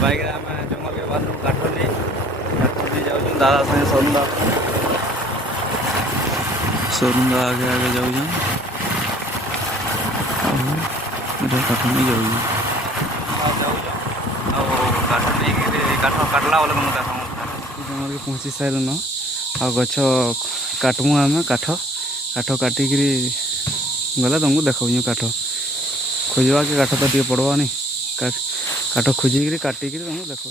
bike रे आमे जंगल के बाहर काठली जाऊँ दादा संगे सरुंदा आगे आगे जाऊँ काठ नहीं जाऊँ काठ नहीं काठ काटला बोले मुझे जंगल के पहुँची सारे आ गछ काटमु आम काठ काठ काटिक गला तुमको देखा काठ खोजा कि काठ तो टे पड़वा नहीं काठ खोजिक काटिक तुमको देखा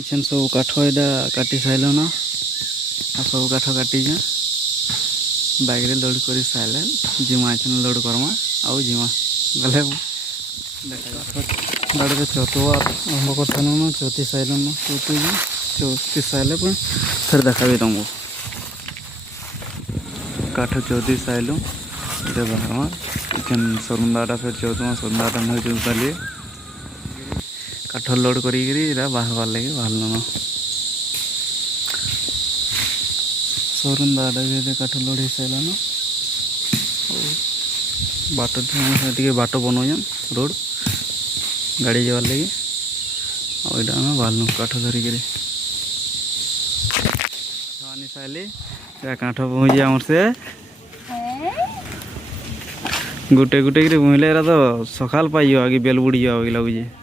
इछन सब काठ एटा काटी साइल न सब काठ काटी बाइक रे लोड कर सारे जिमा इछन लोड करमा आउ जिमा गले गाड़ी चौथवा आरंभ कर न चौथी साइल न चौथी साइल फिर देखा तुमको काठ चौथी साइल बाहरमा इछन सरुंदाटा फिर चौथमा सरुंदाटा नहीं चलता काठ लोड कर बाहर लगे बाहर सरुंदा भी काठ लोड हो सारा बाट बाट बनाऊन रोड गाड़ी जावार लगे आम बाहर काठ धरिक आनी सारे काठ पहुँचे आम से गुटे गुटे बुहिले तो सकाल पाई आगे बेल बुड़ी जाओ लगे